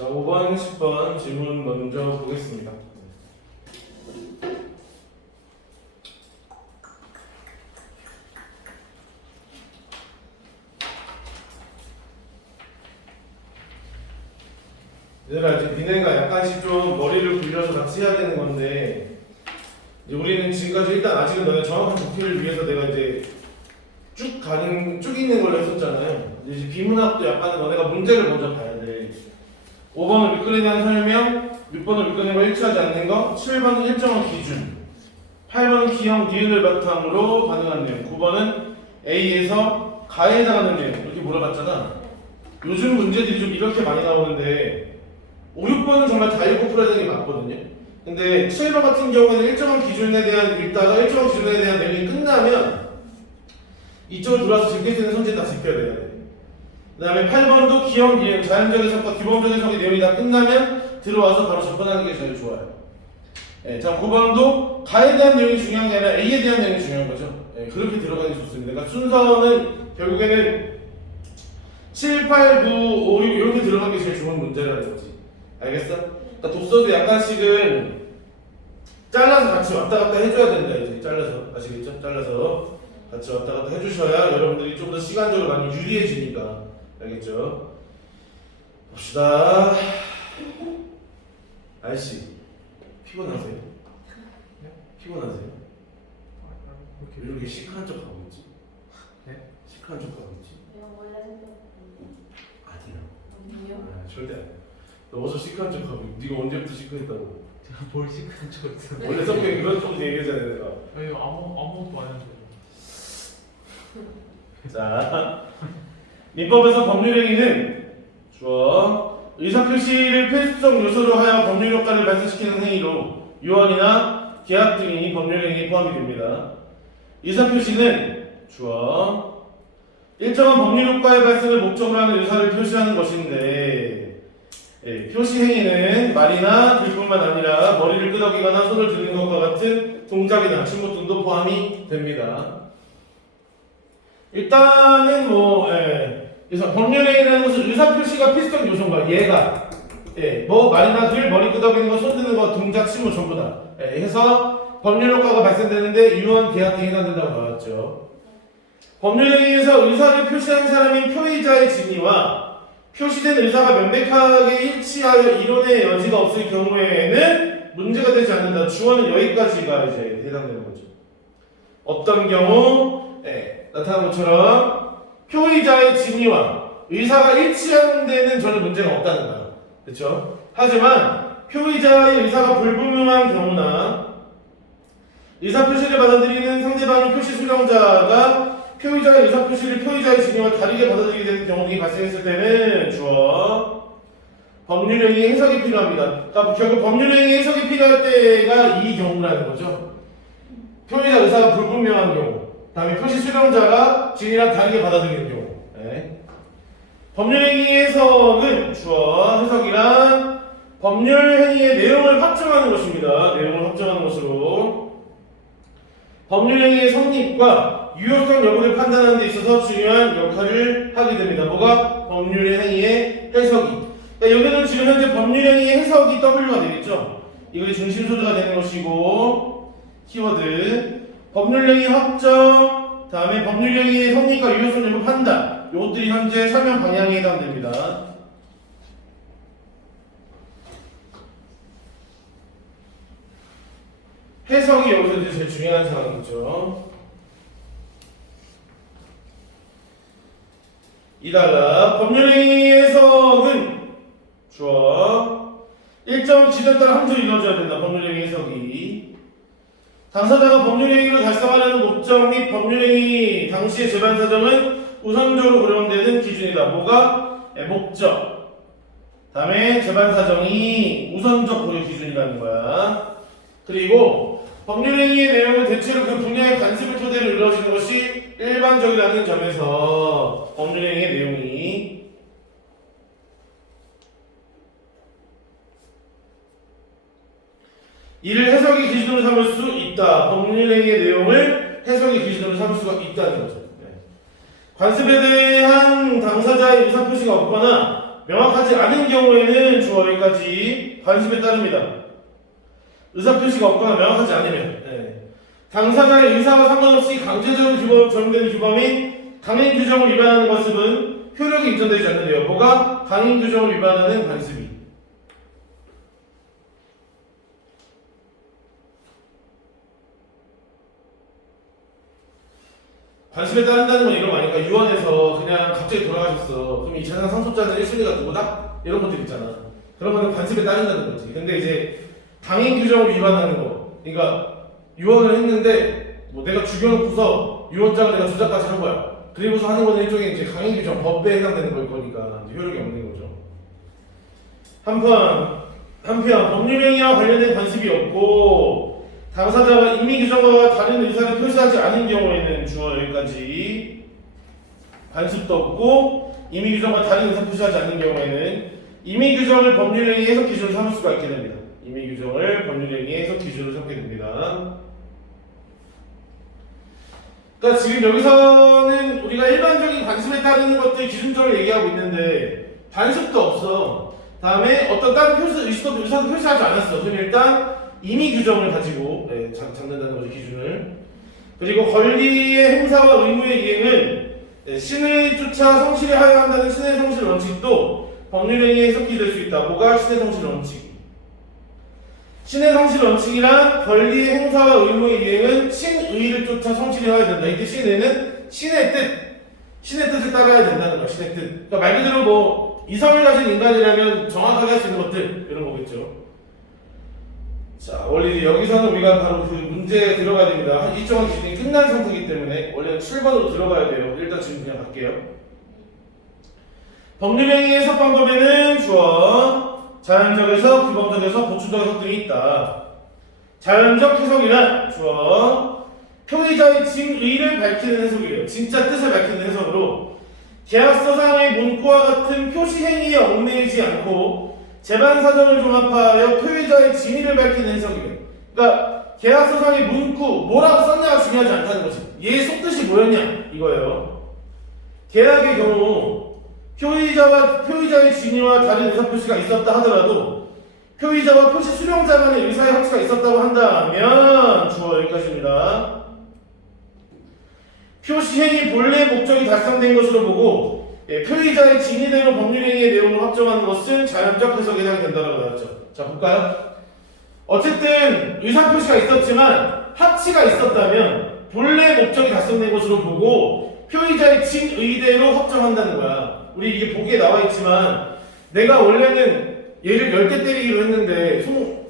자, 5번, 10번 질문 먼저 보겠습니다. 얘들아, 이제 니네가 약간씩 좀 머리를 굴려서 같이 해야 되는 건데, 이제 우리는 지금까지 일단 아직은 너네 정확한 도피를 위해서 내가 이제 쭉 있는 걸로 했었잖아요. 이제 비문학도 약간 너네가 문제를 먼저 봐야 돼. 5번은 윗근에 대한 설명, 6번은 윗근과 일치하지 않는 거, 7번은 일정한 기준, 8번은 기형, 니은을 바탕으로 가능한 내용, 9번은 A에서 가에 해당하는 내용 이렇게 물어봤잖아. 요즘 문제들이 좀 이렇게 많이 나오는데 5, 6번은 정말 다 읽고 풀어야 되는 게 맞거든요. 근데 7번 같은 경우에는 일정한 기준에 대한 읽다가 일정한 기준에 대한 내용이 끝나면 이쪽으로 들어와서 제낄 수 있는 선지 다 지켜야 돼야 돼. 그 다음에 8번도 기형, 기행, 자연적 해석과 기본적 해석의 내용이 다 끝나면 들어와서 바로 접근하는 게 제일 좋아요. 자, 9번도 가에 대한 내용이 중요한 게 아니라 A에 대한 내용이 중요한 거죠. 그렇게 들어가는 게 좋습니다. 그러니까 순서는 결국에는 7, 8, 9, 5, 6 이렇게 들어가는 게 제일 좋은 문제라는 거지. 알겠어? 그러니까 독서도 약간씩은 잘라서 같이 왔다 갔다 해줘야 된다. 이제 잘라서 아시겠죠? 잘라서 같이 왔다 갔다 해주셔야 여러분들이 좀 더 시간적으로 많이 유리해지니까. 알겠죠? 봅시다. 아저씨 피곤하세요? 네? 피곤하세요? 이렇게 왜 이렇게 시크한 척 하고 있지? 네? 시크한 척 하고 있지? 내가 원래 생각 아니야. 아니에요? 절대 아니야. 너 어서 시크한 척 하고 네가 언제부터 시크했다고? 제가 뭘 시크한 척 했어요? 원래 성격이 그런 쪽으로 얘기하잖아 내가. 아니 아무것도 안 했는데. 자, 민법에서 법률행위는 주어 의사표시를 필수적 요소로 하여 법률 효과를 발생시키는 행위로 유언이나 계약 등이 법률행위에 포함이 됩니다. 의사표시는 주어 일정한 법률 효과의 발생을 목적으로 하는 의사를 표시하는 것인데, 표시 행위는 말이나 글뿐만 아니라 머리를 끄덕이거나 손을 드는 것과 같은 동작이나 침묵 등도 포함이 됩니다. 일단은 그래서 법률행위라는 것은 의사표시가 필수적 요소인가 얘가 뭐 말이나 글, 머리 끄덕이는 거, 손 드는 거, 동작, 침묵 전부 다 해서 법률 효과가 발생되는데 유언, 계약 등에 해당된다고 나왔죠. 법률행위에서 의사를 표시한 사람인 표의자의 진위와 표시된 의사가 명백하게 일치하여 이론의 여지가 없을 경우에는 문제가 되지 않는다. 주어는 여기까지가 이제 해당되는 거죠. 어떤 경우 나타난 것처럼 표의자의 진위와 의사가 일치하는 데는 전혀 문제가 없다는 거야. 그렇죠? 하지만 표의자의 의사가 불분명한 경우나 의사표시를 받아들이는 상대방의 표시 수령자가 표의자의 의사표시를 표의자의 진위와 다르게 받아들이게 되는 경우 등이 발생했을 때는 주어 법률행위 해석이 필요합니다. 그러니까 결국 법률행위 해석이 필요할 때가 이 경우라는 거죠. 표의자 의사가 불분명한 경우, 다음에 표시 수령자가 진위랑 다르게 받아들이는 경우. 법률행위 해석은 주어 해석이란 법률행위의 내용을 확정하는 것입니다. 내용을 확정하는 것으로 법률행위의 성립과 유효성 여부를 판단하는 데 있어서 중요한 역할을 하게 됩니다. 뭐가? 법률행위의 해석이. 그러니까 여기는 지금 현재 법률행위의 해석이 W가 되겠죠. 이것이 중심 소재가 되는 것이고, 키워드 법률행위 확정, 다음에 법률행위의 성립과 유효성 여부 판단, 이것들이 현재 설명 방향에 해당됩니다. 해석이 여기서 이제 제일 중요한 사항이죠. 이다가 법률행위 해석은 주어 일정 지점에 따라 함수 이루어져야 된다. 법률행위 해석이 당사자가 법률행위를 달성하려는 목적 및 법률행위 당시의 재반 사정은 우선적으로 고려되는 기준이다. 뭐가? 목적, 다음에 재반 사정이 우선적 고려 기준이라는 거야. 그리고 법률행위의 내용은 대체로 그 분야의 관습을 토대로 이루어지는 것이 일반적이라는 점에서 법률행위의 내용이 이를 해석의 기준으로 삼을 수 있다. 법률행위의 내용을 해석의 기준으로 삼을 수가 있다는 거죠. 관습에 대한 당사자의 의사표시가 없거나 명확하지 않은 경우에는 주어 여기까지 관습에 따릅니다. 의사표시가 없거나 명확하지 않으면 당사자의 의사와 상관없이 강제적으로 적용되는 규범인 강행 규정을 위반하는 관습은 효력이 인정되지 않는데요. 뭐가 강행 규정을 위반하는 관습이 관습에 따른다는 건 이런 거 아니까 유언에서 그냥 갑자기 돌아가셨어. 그럼 이 재산 상속자는 1순위가 누구다? 이런 것들 있잖아. 그런 거는 관습에 따른다는 거지. 근데 이제 강행 규정을 위반하는 거. 그러니까 유언을 했는데 뭐 내가 죽여놓고서 유언장을 내가 조작까지 한 거야. 그리고서 하는 거는 일종의 이제 강행 규정 법에 해당되는 걸 거니까 이제 효력이 없는 거죠. 한편 법률행위와 관련된 관습이 없고 당사자가 임의 규정과 다른 의사를 표시하지 않은 경우에는 주어 여기까지 관습도 없고 임의 규정과 다른 의사 표시하지 않는 경우에는 임의 규정을 법률행위 해석 기준으로 삼을 수가 있게 됩니다. 임의 규정을 법률행위 해석 기준으로 삼게 됩니다. 그러니까 지금 여기서는 우리가 일반적인 관습에 따르는 것들 기준적으로 얘기하고 있는데 관습도 없어. 다음에 어떤 다른 의사도 표시하지 않았어. 그럼 일단 임의 규정을 가지고 잡는다는 거죠, 기준을. 그리고 권리의 행사와 의무의 이행은 신을 쫓아 성실히 하여야 한다는 신의 성실 원칙도 법률행위에 해석이 될 수 있다. 뭐가 신의 성실 원칙? 신의 성실 원칙이란 권리의 행사와 의무의 이행은 신의를 쫓아 성실히 하여야 된다. 이때 신의는 신의 뜻을 따라야 된다는 거야. 신의 뜻. 그러니까 말 그대로 뭐 이성을 가진 인간이라면 정확하게 할 수 있는 것들 이런 거겠죠. 자, 원래 이제 여기서는 우리가 바로 그 문제에 들어가야 됩니다. 일정한 기준이 끝난 상태이기 때문에 원래는 7번으로 들어가야 돼요. 일단 지금 그냥 갈게요. 법률행위 해석 방법에는 주어, 자연적 해석, 규범적 해석, 보충적 해석 등이 있다. 자연적 해석이란 주어, 표의자의 진의를 밝히는 해석이에요. 진짜 뜻을 밝히는 해석으로 계약서상의 문구와 같은 표시 행위에 얽매이지 않고 재반 사정을 종합하여 표의자의 진의를 밝히는 해석이에요. 그러니까 계약서상의 문구 뭐라고 썼냐가 중요하지 않다는 거지. 얘의 속뜻이 뭐였냐 이거예요. 계약의 경우 표의자의 진의와 다른 의사 표시가 있었다 하더라도 표의자와 표시 수령자 간의 의사의 합치가 있었다고 한다면 주어 여기까지입니다. 표시 행위 본래 목적이 달성된 것으로 보고 표의자의 진의대로 법률행위의 내용을 확정하는 것은 자연적 해석에 해당이 된다고 나왔죠. 자, 볼까요? 어쨌든 의사표시가 있었지만 합치가 있었다면 본래 목적이 달성된 것으로 보고 표의자의 진의대로 확정한다는 거야. 우리 이게 보기에 나와 있지만 내가 원래는 얘를 10대 때리기로 했는데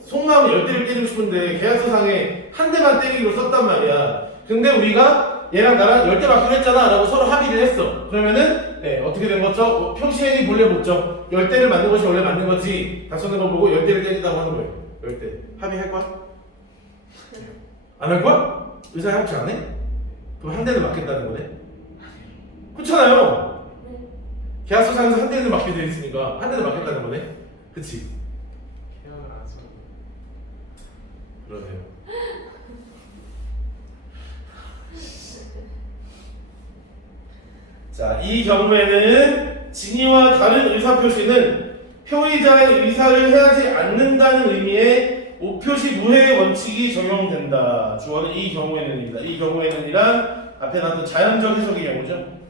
속마음은 10대를 때리고 싶은데 계약서상에 한 대만 때리기로 썼단 말이야. 근데 우리가 얘랑 나랑 10대 맞기로 했잖아 라고 서로 합의를 했어. 그러면은 어떻게 된 거죠? 표시행위 본래 목적 10대를 맞는 것이 원래 맞는 거지. 달성된 걸 보고 10대를 때린다고 하는 거예요. 10대 합의할 거야? 안 할 거야? 의사의 합치 안 해? 그럼 한 대는 맞겠다는 거네? 그렇잖아요. 계약서상에서 한 대는 맞게 돼 있으니까 한 대는 맞겠다는 거네? 그치? 계약을 안 써. 그러네요. 자, 이 경우에는 진의와 다른 의사표시는 표의자의 의사를 해하지 않는다는 의미의 오표시 무해의 원칙이 적용된다. 주어는 이 경우에는입니다. 이 경우에는이란 앞에 나왔던 자연적 해석의 경우죠.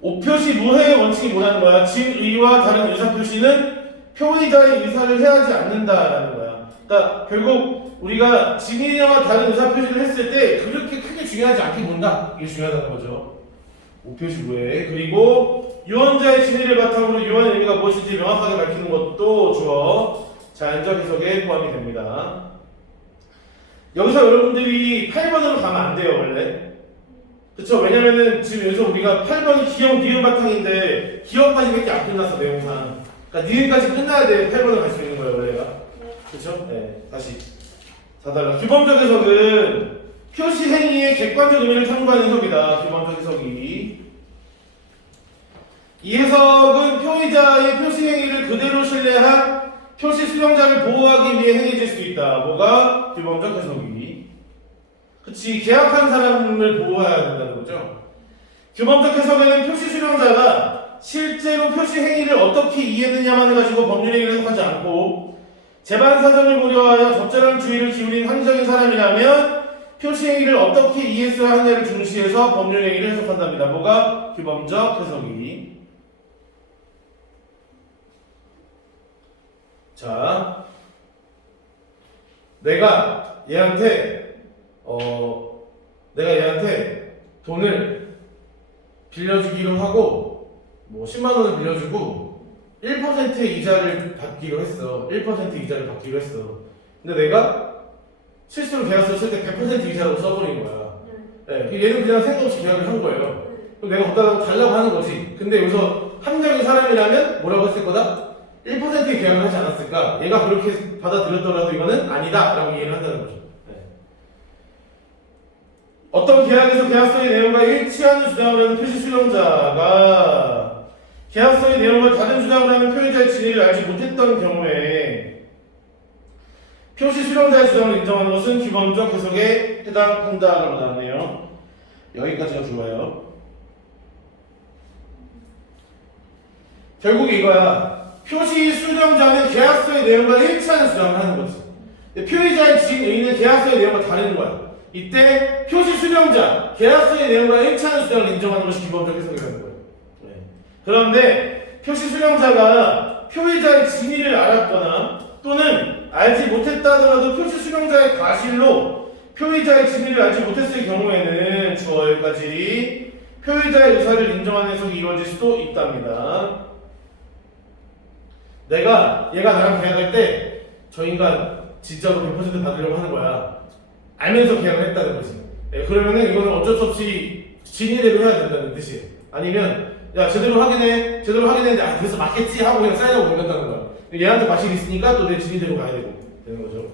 오표시 무해의 원칙이 뭐라는 거야? 진의와 다른 의사표시는 표의자의 의사를 해하지 않는다라는 거야. 그러니까 결국 우리가 진의와 다른 의사표시를 했을 때 그렇게 크게 중요하지 않게 본다. 이게 중요하다는 거죠. 오표시 무해. 그리고 유언자의 진의를 바탕으로 유언의 의미가 무엇인지 명확하게 밝히는 것도 주어 자연적 해석에 포함이 됩니다. 여기서 여러분들이 8번으로 가면 안 돼요, 원래. 그쵸? 왜냐면은 지금 여기서 우리가 8번이 기억, 니은 바탕인데 기억까지밖에 안 끝났어, 내용상. 그러니까 니은까지 끝나야 돼 8번을 갈 수 있는 거예요, 원래가. 그쵸? 네, 다시. 4달러. 규범적 해석은 표시 행위의 객관적 의미를 탐구하는 해석이다. 규범적 해석이. 이 해석은 표의자의 표시 행위를 그대로 신뢰한 표시 수령자를 보호하기 위해 행해질 수 있다. 뭐가? 규범적 해석이. 그치. 계약한 사람을 보호해야 된다는 거죠. 규범적 해석에는 표시 수령자가 실제로 표시 행위를 어떻게 이해했느냐만을 가지고 법률 행위를 해석하지 않고 재반 사정을 고려하여 적절한 주의를 기울인 합리적인 사람이라면 표시 행위를 어떻게 이해했어야 하느냐를 중시해서 법률 행위를 해석한답니다. 뭐가 규범적 해석이. 자, 내가 얘한테 돈을 빌려주기로 하고 뭐 10만 원을 빌려주고 1%의 이자를 받기로 했어. 1% 이자를 받기로 했어. 근데 내가 실수로 계약서 쓸 때 100% 이자라고 써버린 거야. 네, 얘는 그냥 생각 없이 계약을 한 거예요. 그럼 내가 갖다 달라고 하는 거지. 근데 여기서 합리적인 사람이라면 뭐라고 했을 거다? 1%의 계약을 하지 않았을까? 얘가 그렇게 받아들였더라도 이거는 아니다 라고 이해를 한다는 거죠. 네. 어떤 계약에서 계약서의 내용과 일치하는 주장을 하는 표시 수령자가 계약서의 내용과 다른 주장을 하는 표의자의 진위를 알지 못했던 경우에 표시 수령자의 주장을 인정하는 것은 규범적 해석에 해당한다라고 나왔네요. 여기까지가 좋아요. 결국 이거야. 표시 수령자는 계약서의 내용과 일치하는 주장을 하는 거지. 표의자의 진위는 계약서의 내용과 다른 거야. 이때 표시 수령자, 계약서의 내용과 일치하는 주장을 인정하는 것이 규범적 해석이라는 거예요. 네. 그런데 표시 수령자가 표의자의 진위를 알았거나 또는 알지 못했다 하더라도 표시 수령자의 과실로 표의자의 진위를 알지 못했을 경우에는 주어 여기까지 표의자의 의사를 인정하는 해석이 이루어질 수도 있답니다. 얘가 나랑 계약할 때 저 인간 진짜로 100% 받으려고 하는 거야. 알면서 계약을 했다는 거지. 네, 그러면은 이거는 어쩔 수 없이 진위대로 해야 된다는 뜻이에요. 아니면 야 제대로 확인했는데 아 그래서 맞겠지 하고 그냥 사인하고 넘겼다는 거야. 얘한테 과실이 있으니까 또 내 진위대로 가야 되고 되는 거죠.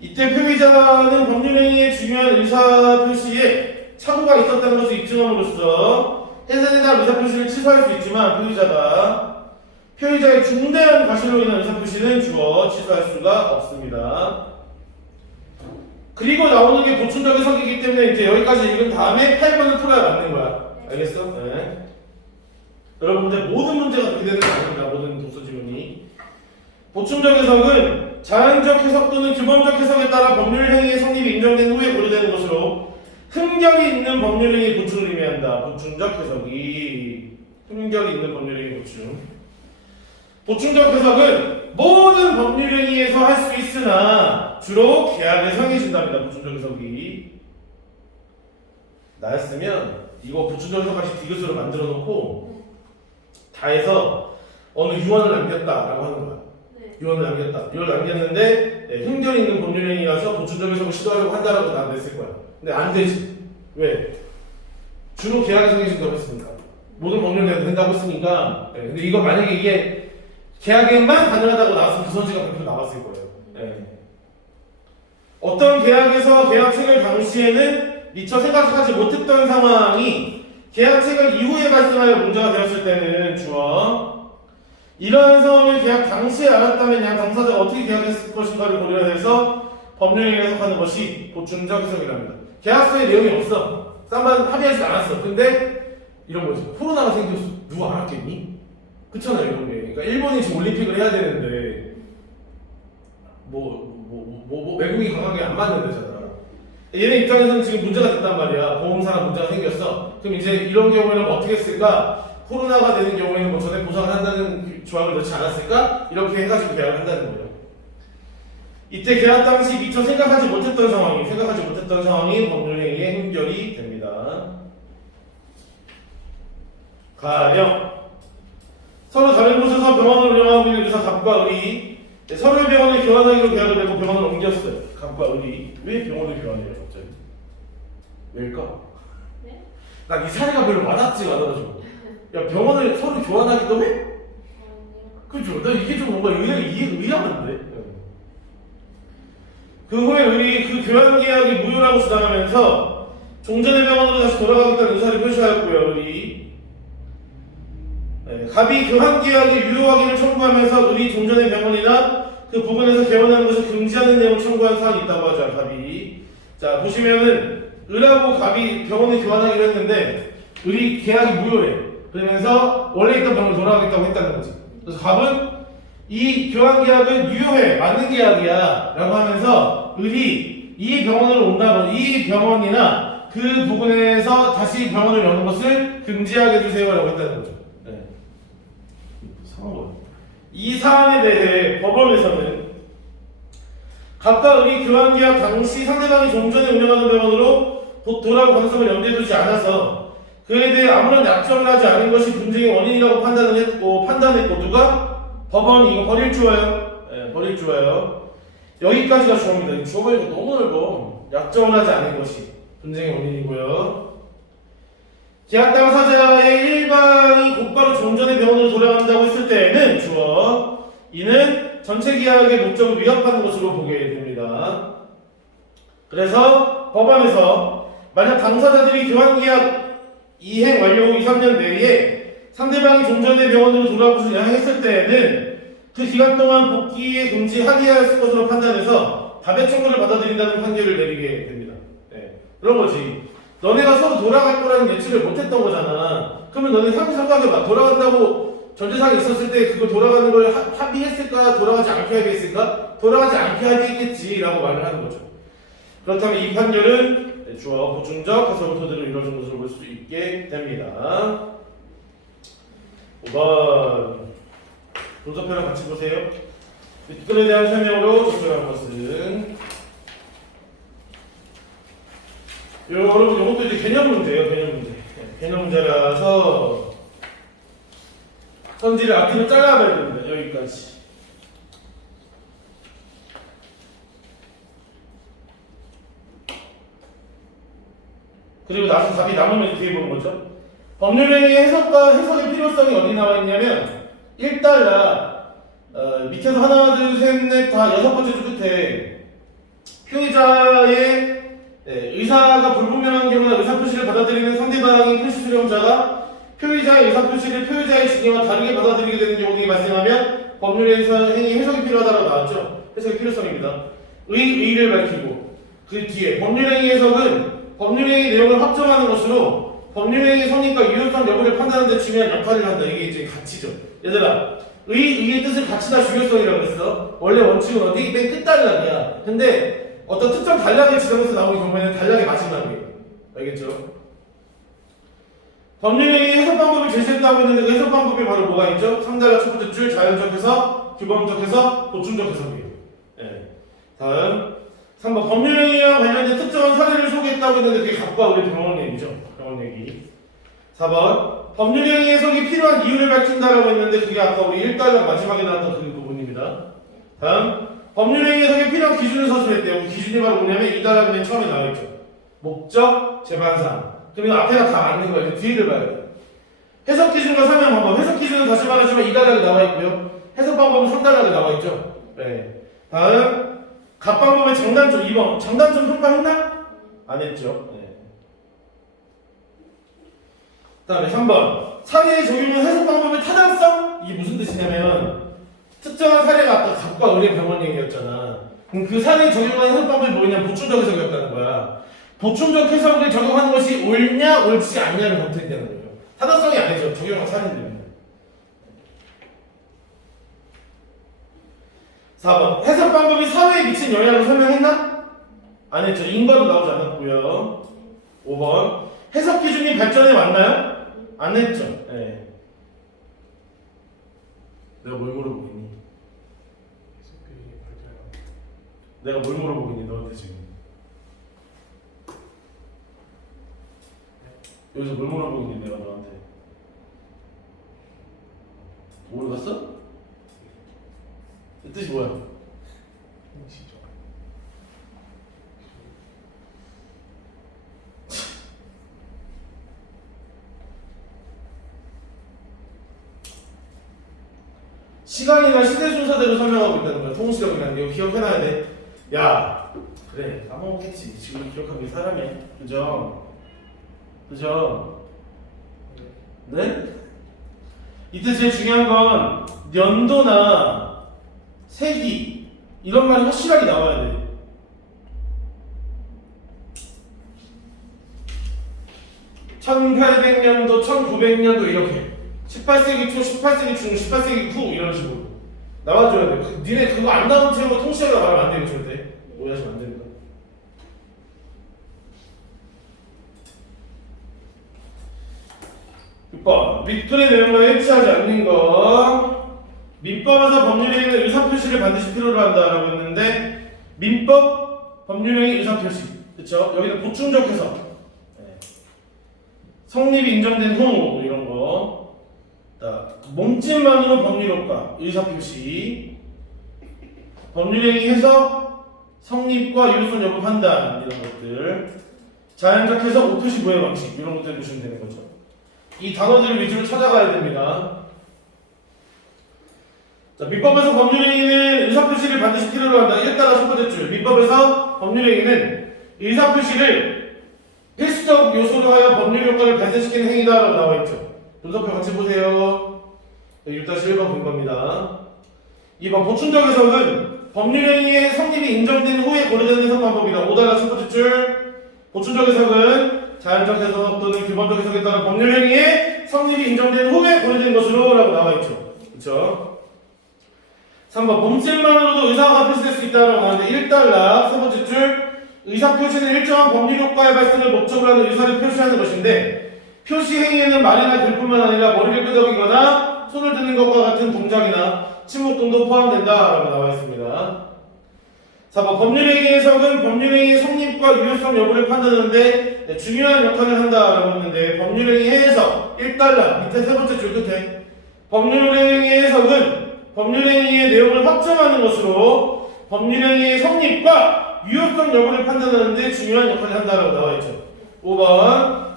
이때 표의자는 법률행위의 중요한 의사표시에 착오가 있었다는 것을 입증함으로써 해석에 대한 의사표시를 취소할 수 있지만 표의자의 중대한 과실로 인한 의사표시는 주어 취소할 수가 없습니다. 그리고 나오는 게 보충적 해석이기 때문에 이제 여기까지 읽은 다음에 8번을 풀어야 맞는 거야. 알겠어? 네. 여러분들 모든 문제가 그렇게 되는 거 아닙니다. 모든 독서 지문이. 보충적 해석은 자연적 해석 또는 규범적 해석에 따라 법률 행위의 성립이 인정된 후에 고려되는 것으로 흠결이 있는 법률 행위 보충을 의미한다. 보충적 해석이 흠결이 있는 법률 행위 보충. 보충적 해석은 모든 법률 행위에서 할 수 있으나 주로 계약에서 행해진답니다. 보충적 해석이. 나였으면 이거 보충적 해석까지 디귿으로 만들어 놓고 다 해서 어느 유언을 남겼다라고 하는 거야. 네. 유언을 남겼는데 흠결 있는 법률 행위라서 보충적 해석을 시도하려고 한다라고 나 냈을 거야. 근데 안 되지. 왜? 주로 계약에서 행해진다고 했으니까. 모든 법률 행위가 된다고 했으니까. 근데 이거 만약에 이게 계약에만 가능하다고 나왔으면 그 선지가 100% 나왔을 거예요. 네. 어떤 계약에서 계약 체결 당시에는 미처 생각하지 못했던 상황이 계약 체결 이후에 발생하여 문제가 되었을 때는 주어 이러한 상황을 계약 당시에 알았다면 양 당사자가 어떻게 계약했을 것인가를 고려해서 법률행위를 해석하는 것이 보충적 해석이랍니다. 계약서에 내용이 없어. 쌍방 합의하지 않았어. 근데 이런 거지. 코로나가 생겼어. 누가 알았겠니? 그렇잖아 이런 게. 그러니까 일본이 지금 올림픽을 해야 되는데 외국이 강하게 안 맞는 데잖아. 얘네 입장에서는 지금 문제가 됐단 말이야. 보험사가 문제가 생겼어. 그럼 이제 이런 경우에는 어떻게 했을까? 코로나가 되는 경우에는 뭐 전에 보상을 한다는 조항을 넣지 않았을까? 이렇게 해가지고 계약을 한다는 거예요. 이때 계약 당시 미처 생각하지 못했던 상황이 법률행위의 흠결이 됩니다. 가령 서로 다른 곳에서 병원을 운영하고 있는 의사 갑과 의리 서로의 병원을 교환하기로 계약을 맺고 병원을 옮겼어요. 갑과 의리. 왜 병원을 교환해요 갑자기? 왜일까? 네? 난 이 사례가 별로 와닿지 않아가지고 야 병원을 서로 교환하기도 해? 아니요. 그죠? 나 이게 좀 뭔가 의아한데. 그 후에 의리 그 교환 계약이 무효라고 주장하면서 종전의 병원으로 다시 돌아가겠다는 의사를 표시하였고요. 의리 갑이 교환 계약이 유효하기를 청구하면서 의리 종전의 병원이나 그 부근에서 개원하는 것을 금지하는 내용을 청구한 사항이 있다고 하죠. 갑이. 자 보시면은 을하고 갑이 병원을 교환하기로 했는데 을이 계약이 무효래. 그러면서 원래 있던 병원을 돌아가겠다고 했다는 거지. 그래서 갑은 이 교환 계약은 유효해, 맞는 계약이야 라고 하면서 을이 이 병원으로 온다거나 이 병원이나 그 부분에서 다시 병원을 여는 것을 금지하게 해주세요 라고 했다는 거죠. 네. 이 사안에 대해 법원에서는 갑과 을이 교환 계약 당시 상대방이 좀 전에 운영하는 병원으로 돌아올 가능성을 염두에 두지 않아서 그에 대해 아무런 약정을 하지 않은 것이 분쟁의 원인이라고 판단했고 누가? 법원이 이거 버릴 주어요. 네, 버릴 주어요. 여기까지가 주어입니다. 이 주어가 이거 너무 넓어. 약정을 하지 않은 것이 분쟁의 원인이고요. 계약 당사자의 일방이 곧바로 좀 전에 병원으로 돌아간다고 했을 때에는 주어 이는 전체 계약의 목적을 위협하는 것으로 보게 됩니다. 그래서 법원에서 만약 당사자들이 교환계약 이행 완료 후 2, 3년 내에 상대방이 좀 전에 병원으로 돌아온 것을 양해했을 때에는 그 기간 동안 복귀에 금지 합의할 것으로 판단해서 답의 청구를 받아들인다는 판결을 내리게 됩니다. 네. 그런 거지. 너네가 서로 돌아갈 거라는 예측을 못했던 거잖아. 그러면 너네 생각해봐. 돌아간다고 전제상이 있었을 때 그거 돌아가는 걸 합의했을까? 돌아가지 않게 합의했을까? 돌아가지 않게 합의했겠지 라고 말을 하는 거죠. 그렇다면 이 판결은 주어 보충적 해석을 토대로 이루어진 것으로 볼 수 있게 됩니다. 5번 분석표랑 같이 보세요. 윗글에 대한 설명으로 적절한 것은 여러분 이것도 이제 개념 문제예요. 개념 문제라서 선지를 앞뒤로 잘라봐야 됩니다. 여기까지. 그리고 나서 답이 남으면 뒤에 보는 거죠. 법률행위 해석과 해석의 필요성이 어디 나와 있냐면 1달러 밑에서 하나 둘셋넷 다 6번째 줄 끝에 피의자의 의사가 불분명한 경우나 의사표시를 받아들이는 상대방인 표시 수령자가 피의자의 의사표시를 피의자의 주장과 다르게 받아들이게 되는 경우가 발생하면 법률행위 해석이 필요하다고 나왔죠. 해석의 필요성입니다. 의의를 밝히고 그 뒤에 법률행위 해석은 법률행위 내용을 확정하는 것으로 법률행위 성립과 유효성 여부를 판단하는 데 중요한 역할을 한다. 이게 이제 가치죠. 얘들아, 의의 뜻을 가치나 중요성이라고 했어. 원래 원칙은 어디? 맨 끝단락이야. 근데 어떤 특정 단락을 지정해서 나오는 경우에는 단락의 마지막이에요. 알겠죠? 법률행위 해석 방법을 제시했다고 했는데 그 해석 방법이 바로 뭐가 있죠? 상단락 첫 번째 줄 자연적 해석, 규범적 해석, 보충적 해석이에요. 네. 다음 3번 법률행위와 관련된 특정한 사례를 소개했다고 했는데 그게 갑과 을의 병원 얘기죠. 병원 얘기. 4번 법률행위 해석이 필요한 이유를 밝힌다라고 했는데 그게 아까 우리 1단락 마지막에 나왔던 그 부분입니다. 다음 법률행위 해석에 필요한 기준을 서술했대요. 그 기준이 바로 뭐냐면 2단락 맨 처음에 나와있죠. 목적, 재반상. 그러면 앞에가 다 맞는 거예요. 뒤를 봐야 돼요. 해석 기준과 설명 방법. 해석 기준은 다시 말하지만 2단락에 나와있고요. 해석 방법은 3단락에 나와있죠. 네. 다음 갑 방법의 장단점 2번. 장단점 평가했나? 안 했죠. 네. 다음에 3번. 사례에 적용한 해석 방법의 타당성? 이게 무슨 뜻이냐면 특정한 사례가 아까 갑과 을의 병원 얘기였잖아. 그럼 그 사례에 적용한 해석 방법이 뭐냐면 보충적 해석이었다는 거야. 보충적 해석을 적용하는 것이 옳냐 옳지 않냐를 검토해야 되는 거예요. 타당성이 아니죠. 적용한 사례인데. 4번. 해석 방법이 사회에 미친 영향을 설명했나? 안 했죠. 인과도 나오지 않았고요. 5번. 해석 기준이 발전해 왔나요? 안 했죠. 네. 내가 뭘 물어보고 있니? 해석 기준이 발전해. 내가 뭘 물어보고 있니 너한테 지금? 여기서 뭘 물어보고 있니 내가 너한테? 모르겠어? 그 뜻이 뭐야? 시죠. 시간이나 시대 순서대로 설명하고 있다는 거야. 통시력이라는 게 이거 기억해놔야 돼. 야, 그래 까먹었겠지. 지금 기억하는 게 사람이야. 그죠? 그죠? 네? 이때 제일 중요한 건 연도나 세기 이런 말이 확실하게 나와야 돼. 1800년도, 1900년도 이렇게 18세기 초, 18세기 중, 18세기 후 이런 식으로 나와줘야 돼. 니네 그거 안 나온 채로 통시하다 말하면 안 되는 절대. 오해하시면 안 됩니다. 밑글의 내용과 일치하지 않는 것. 민법에서 법률행위는 의사표시를 반드시 필요로 한다라고 했는데 민법, 법률행위, 의사표시. 그쵸? 여기는 보충적 해석. 성립이 인정된 후 이런 거. 몸짓만으로 법률효과, 의사표시. 법률행위 해석, 성립과 유효성 여부 판단 이런 것들. 자연적 해석, 오표시 부의 방식 이런 것들 보시면 되는 거죠. 이 단어들을 위주로 찾아가야 됩니다. 자, 민법에서 법률행위는 의사표시를 반드시 필요로 한다. 1단어 첫 번째 줄. 민법에서 법률행위는 의사표시를 필수적 요소로 하여 법률 효과를 발생시키는 행위다라고 나와 있죠. 분석표 같이 보세요. 6-1번 본 겁니다. 2번 보충적 해석은 법률행위의 성립이 인정된 후에 고려되는 해석 방법이다. 5단어 첫 번째 줄. 보충적 해석은 자연적 해석 또는 규범적 해석에 따라 법률행위의 성립이 인정된 후에 고려된 것으로 라고 나와 있죠. 그쵸? 3번 몸짓만으로도 의사가 표시될 수 있다라고 나왔는데 1단락 세 번째 줄. 의사표시는 일정한 법률 효과의 발생을 목적으로 하는 의사를 표시하는 것인데 표시 행위에는 말이나 글뿐만 아니라 머리를 끄덕이거나 손을 드는 것과 같은 동작이나 침묵 등도 포함된다라고 나와 있습니다. 4번 법률행위 해석은 법률행위의 성립과 유효성 여부를 판단하는데 중요한 역할을 한다라고 했는데 법률행위 해석 1단락 밑에 세 번째 줄 끝에 법률행위 해석은 법률행위의 내용을 확정하는 것으로 법률행위의 성립과 유효성 여부를 판단하는데 중요한 역할을 한다라고 나와 있죠. 5번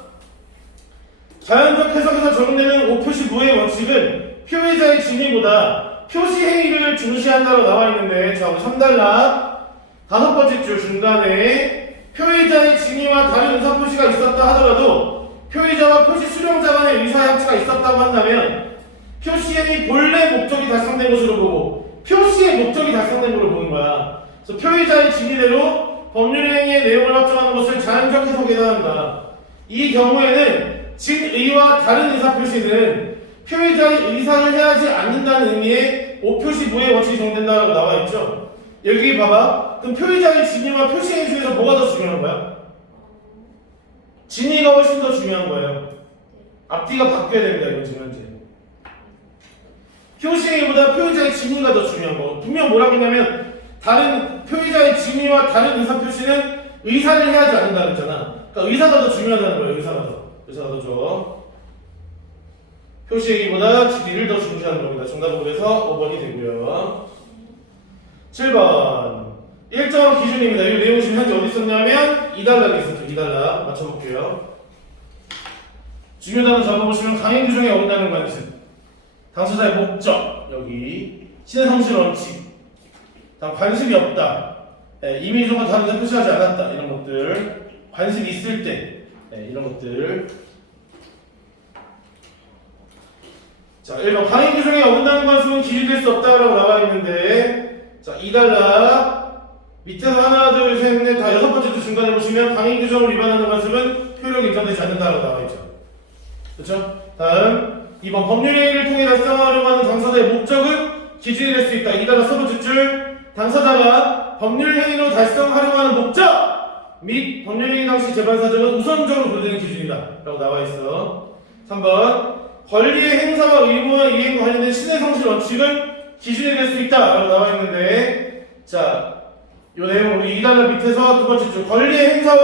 자연적 해석에서 적용되는 오표시 무의 원칙은 표의자의 진위보다 표시 행위를 중시한다고 나와 있는데 자, 우리 3단락 다섯 번째 줄 중간에 표의자의 진위와 다른 의사표시가 있었다 하더라도 표의자와 표시 수령자 간의 의사합치가 있었다고 한다면 표시행위 본래 목적이 달성된 것으로 보고 표시의 목적이 달성된 것으로 보는 거야. 그래서 표의자의 진위대로 법률행위의 내용을 확정하는 것을 자연적 해석에 해당한다. 이 경우에는 진의와 다른 의사표시는 표의자의 의사를 해하지 않는다는 의미의 오표시 무의 원칙이 적용된다라고 나와 있죠. 여기 봐봐. 그럼 표의자의 진위와 표시행위 중에서 뭐가 더 중요한 거야? 진위가 훨씬 더 중요한 거예요. 앞뒤가 바뀌어야 됩니다. 이건 지금 현재. 표시행위보다 표의자의 진위가 더 중요한 거. 분명 뭐라고 했냐면 다른 표의자의 진위와 다른 의사표시는 의사를 해하지 않는다 그랬잖아. 그러니까 의사가 더 중요하다는 거예요. 의사가 더 좋아. 표시행위보다 진위를 더 중시하는 겁니다. 정답은 그래서 5번이 되고요. 7번 일정한 기준입니다. 이 내용 지금 현재 어디 있었냐면 2단락에 있었죠. 2단락 맞춰볼게요. 중요 단어 잡아보시면 강행 규정에 어긋나는 관습, 당사자의 목적 여기 신의 성실 원칙, 다음 관습이 없다, 이미 규정과 다른 데 표시하지 않았다 이런 것들, 관습이 있을 때 이런 것들. 자 1번 강행 규정에 어긋나는 관습은 기준될 수 없다라고 나와 있는데 자 2단락 밑에서 하나 둘셋넷 다 여섯 번째 주 중간에 보시면 강행 규정을 위반하는 관습은 효력이 인정되지 않는다라고 나와 있죠. 그렇죠? 다음 2번 법률행위를 통해 달성하려고 하는 당사자의 목적은 기준이 될 수 있다. 2단락 세 번째 줄 당사자가 법률행위로 달성하려고 하는 목적 및 법률행위 당시 재반 사정은 우선적으로 고려되는 기준이다 라고 나와 있어. 3번 권리의 행사와 의무와 이행과 관련된 신의 성실 원칙은 기준이 될 수 있다 라고 나와 있는데 자 이 내용 우리 2단락 밑에서 두 번째 줄 권리의 행사와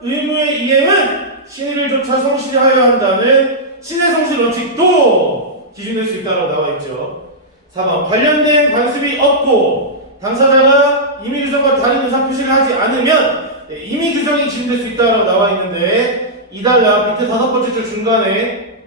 의무의 이행은 신의를 조차 성실하여야 한다는 신의 성실 원칙도 기준될 수 있다고 나와 있죠. 4번 관련된 관습이 없고 당사자가 임의 규정과 다른 의사 표시를 하지 않으면 임의 규정이 기준될 수 있다고 나와 있는데 2단락 밑에 다섯 번째 줄 중간에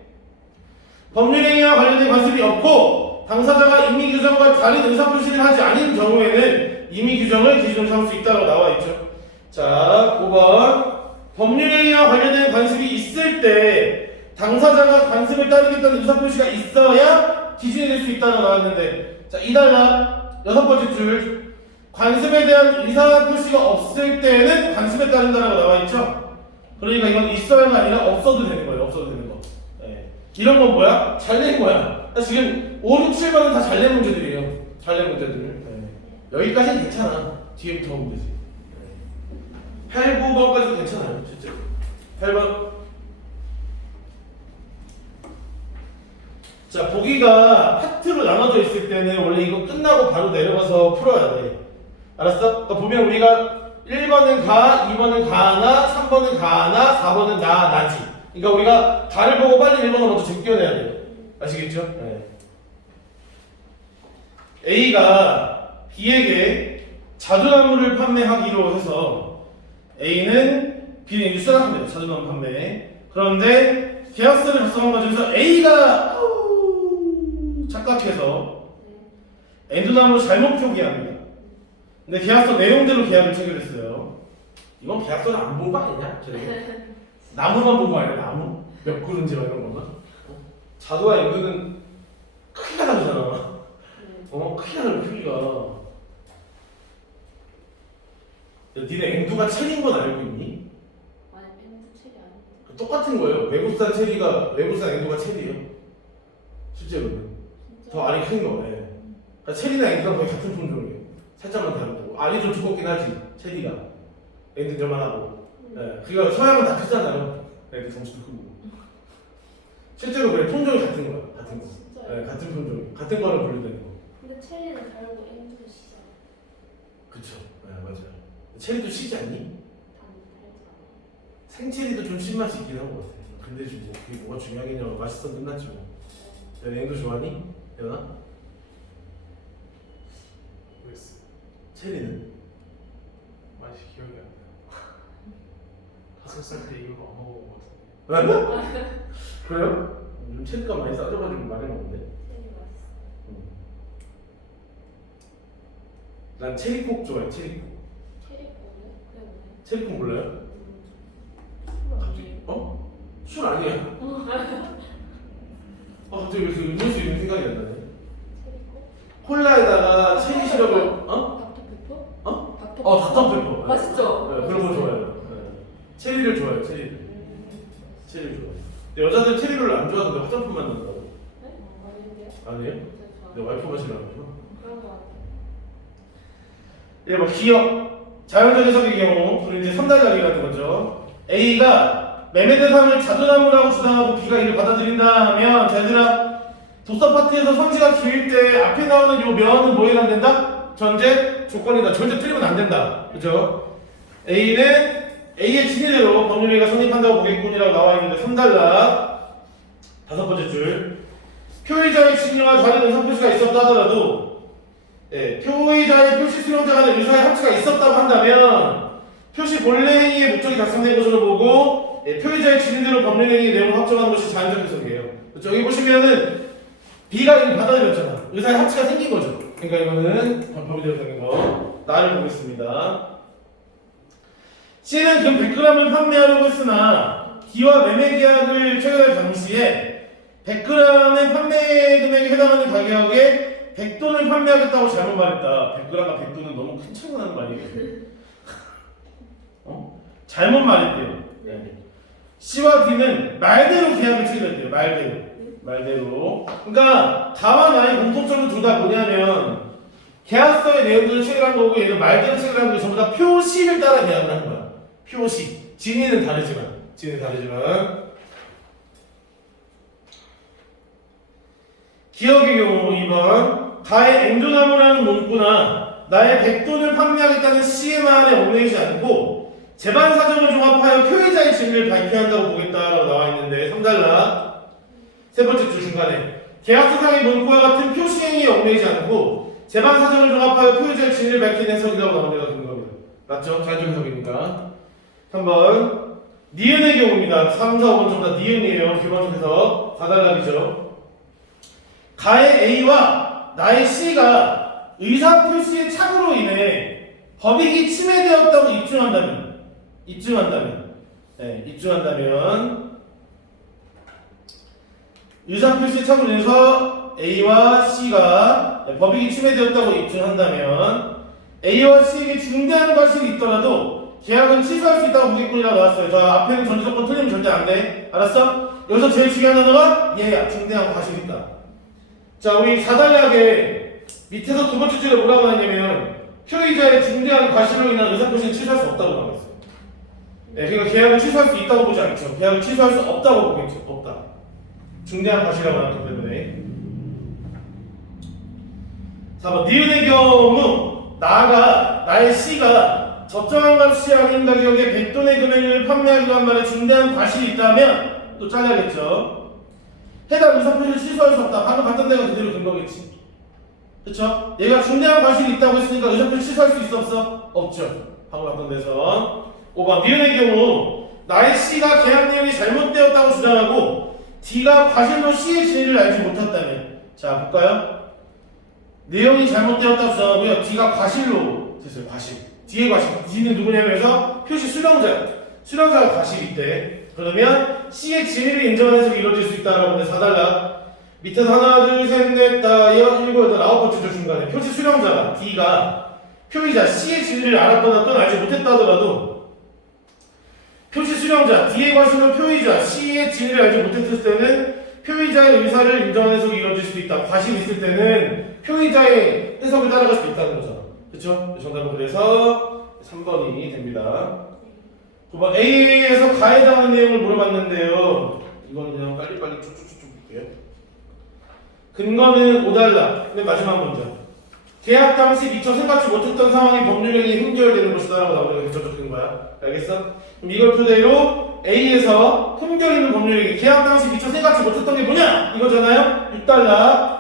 법률행위와 관련된 관습이 없고 당사자가 임의 규정과 다른 의사 표시를 하지 않은 경우에는 임의 규정을 기준으로 삼을 수 있다고 나와 있죠. 자 5번 법률행위와 관련된 관습이 있을 때 당사자가 관습을 따르겠다는 의사표시가 있어야 기준이 될 수 있다고 나왔는데 자 2단락 여섯 번째 줄 관습에 대한 의사표시가 없을 때는 관습에 따른다라고 나와 있죠. 그러니까 이건 있어야가 아니라 없어도 되는 거예요. 없어도 되는 거. 네. 이런 건 뭐야? 잘 낸 거야. 지금 5, 6, 7번은 다 잘 낸 문제들이에요. 잘 낸 문제들. 네. 여기까지는 괜찮아. 뒤에부터 하면 되지. 네. 8, 9번까지도 괜찮아요. 실제로. 8번. 자, 보기가 파트로 나눠져 있을 때는 원래 이거 끝나고 바로 내려가서 풀어야 돼. 알았어? 그러니까 보면 우리가 1번은 가, 2번은 가나, 3번은 가나, 4번은 나지. 그러니까 우리가 가를 보고 빨리 1번을 먼저 제껴내야 돼요. 아시겠죠? 네. A가 B에게 자두나무를 판매하기로 해서 A는 B는 일산하면 돼요. 자두나무 판매. 그런데 계약서를 작성한 과정에서 A가 착각해서 엔두나무를 잘못 표기합니다. 근데 계약서 내용대로 계약을 체결했어요. 이건 계약서를 안 본 거 아니냐? 나무만 본 거 아니야? 나무? 몇 그루인지 막 이런 건가? 자두와 엔두는 크기가 다르잖아. 크기가 다르 크기가. 야, 니네 엔두가 체리인 건 알고 있니? 아니 엔두 체리 아닌데. 똑같은 거예요. 외국산 체리가 외국산 엔두가 체리예요. 실제로는 더 알이 큰 거네. 그러니까 체리나 엔두랑 거의 같은 품종이에요. 살짝만 다르고 알이 좀 두껍긴 하지. 체리가 엔두 저만하고. 네. 그러니까 서양은 다 크잖아요. 애들 덩치도 크고. 실제로 그래 품종이 같은 거야. 같은 거. 진짜요? 네, 같은 품종. 같은 거를 분류되는 거. 근데 체리는 다르고 엔두도 시잖아. 그쵸. 네, 맞아요. 체리도 시지 않니? 다르잖아. 생체리도 좀 신맛이 있긴 한 것 같아. 근데 뭐 그게 뭐가 중요하겠냐고 맛있어 끝났지 뭐. 야, 엔두 좋아하니? 연아? 모르겠어. 체리는? 맛이 기억이 안 나. 5살 때 이거 안 먹어본 것 같은데. 그래요? 요즘 체리가 많이 싸져가지고 많이 먹는데. 체리 맛있어. 난 체리콕 좋아해. 체리콕. 체리 거는 그게 뭐야? 체리콕 몰라요? 술 갑자기 아니에요? 어? 술 아니야. 갑자기 왜 그 음료수 이름 생각이 안 나네. 체리코? 콜라에다가 체리 시럽을 닥터페퍼? 어? 닥터페퍼. 맛있죠? 네, 그런 거 좋아해요. 네. 체리를 좋아해요. 체리를. 체리를 좋아해요. 근데 여자들 체리 별로 안 좋아하는데 화장품 만든다고. 네? 아닌데요? 아니에요? 진짜 좋아. 내 와이프 마시라고 하죠. 그런 거 같아. 예, 뭐 기억. 자연적 해석의 경우 우리 이제 3달짜리 같은 거죠. A가 매매 대상을 자두나무라고 주장하고 B가 이를 받아들인다 하면 얘들아 독서 파트에서 성지가 길 때 앞에 나오는 요 면은 뭐에 해당된다? 전제 조건이다. 절대 틀리면 안 된다. 그죠? A는 A의 진위대로 법률이가 성립한다고 보겠군이라고 나와 있는데 3달라 다섯 번째 줄 표의자의 진위와 다른 의사 표시가 있었다 하더라도 예, 표의자의 표시 수령자 간의 의사의 합치가 있었다고 한다면 표시 본래 행위의 목적이 달성된 것으로 보고 예, 표의자의 진위대로 법령 행위의 내용을 확정하는 것이 자연적 해석이에요. 그렇죠? 여기 보시면은 B가 이걸 받아들였잖아. 의사의 합치가 생긴 거죠. 그러니까 이거는 법이대로 되는 거. 나를 보겠습니다. C는 금 100g을 판매하려고 했으나 D와 매매 계약을 체결할 당시에 100g의 판매 금액에 해당하는 가격에 100돈을 판매하겠다고 잘못 말했다. 100g과 100돈은 너무 큰 차이가 나는 거 아니에요? 잘못 말했대요. 네. C와 D는 말대로 계약을 체결했대요. 말대로. 그러니까 다와 나의 공통점은 둘 다 뭐냐면 계약서의 내용들을 체결한 거고 얘는 말대로 체결한 거 전부 다 표시를 따라 계약을 한 거야. 표시. 진위는 다르지만. 기억의 경우 2번 가의 앵두나무라는 문구나 나의 100돈을 판매하겠다는 C의 말에 얽매이지 않고 재반 사정을 종합하여 표의자의 진위를 발표한다고 보겠다라고 나와 있는데 3달라 세 번째 줄 중간에 계약서상의 문구와 같은 표시 행위에 얽매이지 않고 재반 사정을 종합하여 표의자의 진위를 밝히는 해석이라고 나온 데가 근거입니다. 맞죠? 자연적 해석이니까. 3번 니은의 경우입니다. 3, 4, 5번 전부 다 니은이에요. 기본적 해석 4달락이죠. 가의 A와 나의 C가 의사표시의 착오로 인해 법익이 침해되었다고 입증한다면 의사표시의 착오로 인해서 A와 C가 법익이 침해되었다고 입증한다면 A와 C에게 중대한 과실이 있더라도 계약은 취소할 수 있다고 무기꾼이라고 나왔어요. 저 앞에는 전제 조건 틀리면 절대 안 돼. 알았어? 여기서 제일 중요한 단어가 얘야. 중대한 과실이 있다. 자, 우리 4단락에 밑에서 두 번째 줄에 뭐라고 나왔냐면 표의자의 중대한 과실로 인한 의사표시는 취소할 수 없다고 나왔어요. 네, 그러니까 계약을 취소할 수 있다고 보지 않죠. 계약을 취소할 수 없다고 보고 있죠. 없다. 중대한 과실이라고 나왔기 때문에. 4번 니은의 경우 나의 C가 적정한 값이 아닌 가격에 백돈의 금액을 판매하기로 한 말에 중대한 과실이 있다면 또 잘라야겠죠. 해당 의사표시를 취소할 수 없다. 방금 봤던 데가 그대로 된 거겠지. 그쵸? 얘가 중대한 과실이 있다고 했으니까 의사표시 취소할 수 있어 없어? 없죠. 방금 봤던 데서. 5번 니은의 경우 나의 C가 계약 내용이 잘못되었다고 주장하고 D가 과실로 C의 진위를 알지 못했다면 자 볼까요? 내용이 잘못되었다고 주장하고요. D가 과실로 됐어요. 과실. D의 과실. D는 누구냐면 해서 표시 수령자야. 수령자가 과실이 있대. 그러면 C의 진위를 인정하는 해석이 이루어질 수 있다라고 해서 4달라 밑에서 하나 둘셋넷 다섯 일곱 여덟 아홉 번째 줄 중간에 표시 수령자가 D가 표의자 C의 진위를 알았거나 또는 알지 못했다 하더라도 표시 수령자 D의 과실로 표의자 C의 진위를 알지 못했을 때는 표의자의 의사를 인정하는 해석이 이루어질 수도 있다. 과실이 있을 때는 표의자의 해석을 따라갈 수도 있다는 거잖아. 그쵸? 정답은 그래서 3번이 됩니다. 9번 A에서 가해당하는 내용을 물어봤는데요. 이건 그냥 빨리빨리 쭉쭉쭉 볼게요. 근거는 5달러. 맨 마지막 문제. 계약 당시 미처 생각지 못했던 상황이 법률행위에 흠결되는 것이다 라고 나오는 게 적혀진 거야. 알겠어? 그럼 이걸 토대로 A에서 흠결 있는 법률행위 계약 당시 미처 생각지 못했던 게 뭐냐? 이거잖아요. 6달러.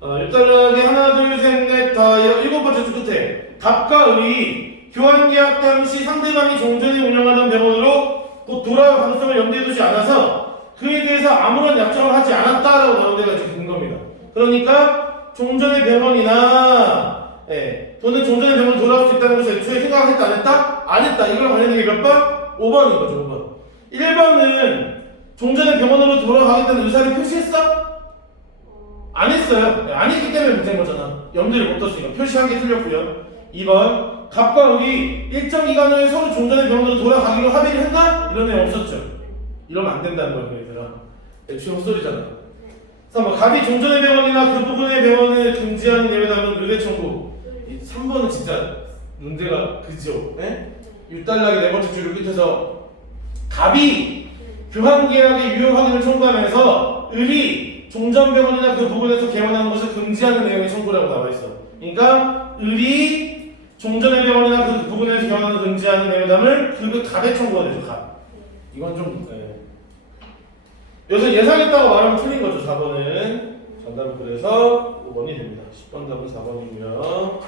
6달러에 하나 둘셋넷 다섯 일곱 번째 줄 끝에 갑과 의 교환 계약 당시 상대방이 종전에 운영하던 병원으로 곧 돌아올 가능성을 염두에 두지 않아서 그에 대해서 아무런 약정을 하지 않았다라고 나온 데가 이제 근거입니다. 그러니까 종전의 병원이나 또는 종전의 병원으로 돌아올 수 있다는 것을 애초에 생각을 했다 안 했다? 안 했다. 이걸 관련된 게 몇 번? 5번인 거죠. 5번. 1번은 종전의 병원으로 돌아가겠다는 의사를 표시했어? 안 했어요. 안 했기 때문에 문제인 거잖아. 염두를 못 뒀으니까 표시한 게 틀렸고요. 2번 갑과 을이 일정 기간 후에 서로 종전의 병원으로 돌아가기로 합의를 했나? 이런 내용 없었죠. 이러면 안 된다는 거예요. 얘들아. 애초에 헛소리잖아. 3번 갑이 종전의 병원이나 그 부분의 병원을 금지하는 예외다면 의뢰 청구. 3번은 진짜 문제가 그죠. 네? 6달러기 네 번째 줄 끝에서 갑이 교환 계약의 유효 확인을 청구하면서 을이 종전병원이나 그 부분에서 개원하는 것을 금지하는 내용의 청구라고 나와 있어. 그러니까 을이 종전의 병원이나 그 부분에서 개원하는 금지하는 내용담을 그 갑에 청구가 되죠. 갑. 이건 좀 여기서 예상했다고 말하면 틀린 거죠. 4번은 정답은 그래서 5번이 됩니다. 10번 답은 4번이고요.